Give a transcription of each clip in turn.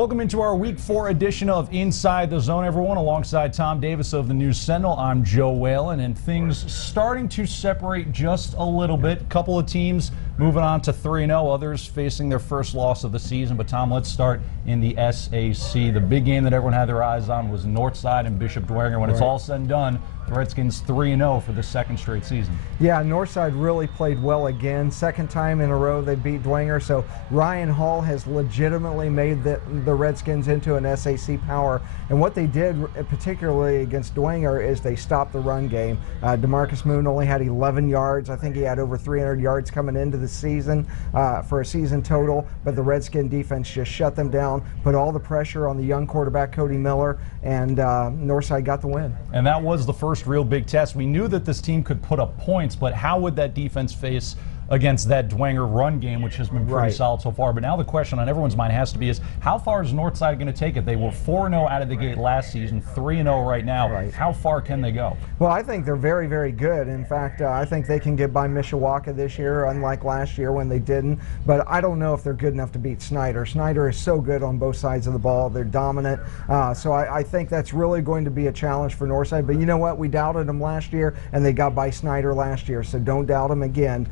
Welcome into our Week 4 edition of Inside the Zone, everyone. Alongside Tom Davis of the News Sentinel, I'm Joe Whalen, and things starting to separate just a little bit. A couple of teams moving on to 3-0, others facing their first loss of the season. But Tom, let's start in the SAC. The big game that everyone had their eyes on was Northside and Bishop Dwenger. When it's all said and done, the Redskins 3-0 for the second straight season. Yeah, Northside really played well again. Second time in a row they beat Dwenger, so Ryan Hall has legitimately made the Redskins into an SAC power. And what they did, particularly against Dwenger, is they stopped the run game. DeMarcus Moon only had 11 yards. I think he had over 300 yards coming into the season for a season total, but the Redskin defense just shut them down, put all the pressure on the young quarterback Cody Miller, and Northside got the win. And that was the first real big test. We knew that this team could put up points, but how would that defense face against that Dwenger run game, which has been pretty solid so far? But now the question on everyone's mind has to be is, how far is Northside going to take it? They were 4-0 out of the gate last season, 3-0 right now. How far can they go? Well, I think they're very, very good. In fact, I think they can get by Mishawaka this year, unlike last year when they didn't. But I don't know if they're good enough to beat Snyder. Snyder is so good on both sides of the ball. They're dominant. So I think that's really going to be a challenge for Northside. But you know what? We doubted them last year, and they got by Snyder last year. So don't doubt them again.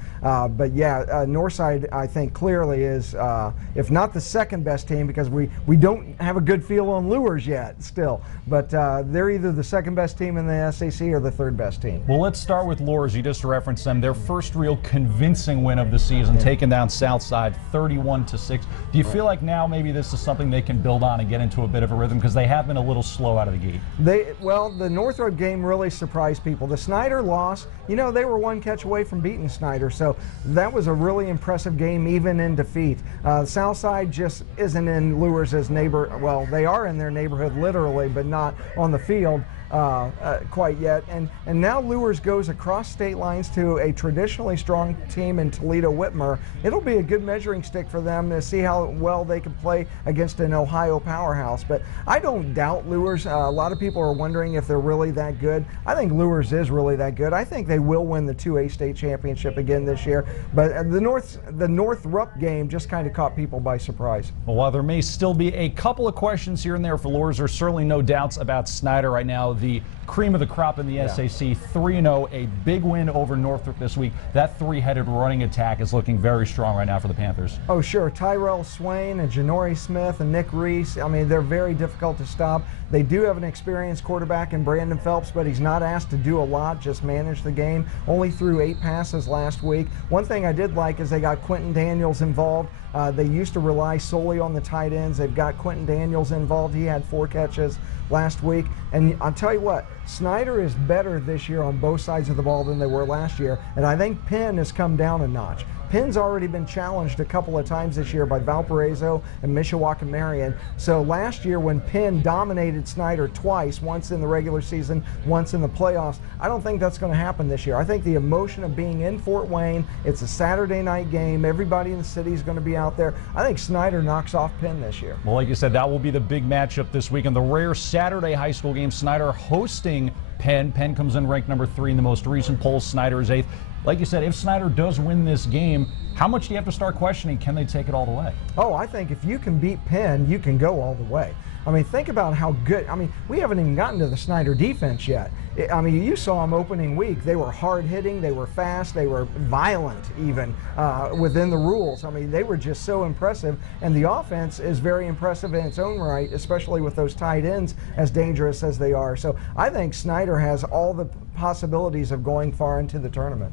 But yeah, Northside, I think, clearly is, if not the second best team, because we don't have a good feel on Lures yet still, but they're either the second best team in the SAC or the third best team. Well, let's start with Lures. You just referenced them. Their first real convincing win of the season, taking down Southside 31-6. Do you feel like now maybe this is something they can build on and get into a bit of a rhythm, because they have been a little slow out of the gate? Well, the Northrop game really surprised people. The Snyder loss, you know, they were one catch away from beating Snyder, so that was a really impressive game, even in defeat. Southside just isn't in Lures' neighbor. Well, they are in their neighborhood literally, but not on the field quite yet. And now Lures goes across state lines to a traditionally strong team in Toledo-Whitmer. It'll be a good measuring stick for them to see how well they can play against an Ohio powerhouse. But I don't doubt Lures. A lot of people are wondering if they're really that good. I think Lures is really that good. I think they will win the 2A state championship again this year. But the Northrop game just kind of caught people by surprise. Well, while there may still be a couple of questions here and there for Lures, there's certainly no doubts about Snyder right now. The cream of the crop in the SAC, 3-0, a big win over Northrop this week. That three-headed running attack is looking very strong right now for the Panthers. Oh, sure. Tyrell Swain and Janori Smith and Nick Reese, I mean, they're very difficult to stop. They do have an experienced quarterback in Brandon Phelps, but he's not asked to do a lot, just manage the game. Only threw 8 passes last week. One thing I did like is they got Quentin Daniels involved. They used to rely solely on the tight ends. They've got Quentin Daniels involved. He had 4 catches last week. And I'll tell you what, Snyder is better this year on both sides of the ball than they were last year. And I think Penn has come down a notch. Penn's already been challenged a couple of times this year by Valparaiso and Mishawaka Marion. So last year when Penn dominated Snyder twice, once in the regular season, once in the playoffs, I don't think that's going to happen this year. I think the emotion of being in Fort Wayne, it's a Saturday night game, everybody in the city is going to be out there. I think Snyder knocks off Penn this year. Well, like you said, that will be the big matchup this week. And the rare Saturday high school game, Snyder hosting Penn. Penn comes in ranked number 3 in the most recent polls. Snyder is 8th. Like you said, if Snyder does win this game, how much do you have to start questioning? Can they take it all the way? Oh, I think if you can beat Penn, you can go all the way. I mean, think about how good. I mean, we haven't even gotten to the Snyder defense yet. I mean, you saw them opening week. They were hard-hitting, they were fast, they were violent even within the rules. I mean, they were just so impressive. And the offense is very impressive in its own right, especially with those tight ends as dangerous as they are. So I think Snyder has all the possibilities of going far into the tournament.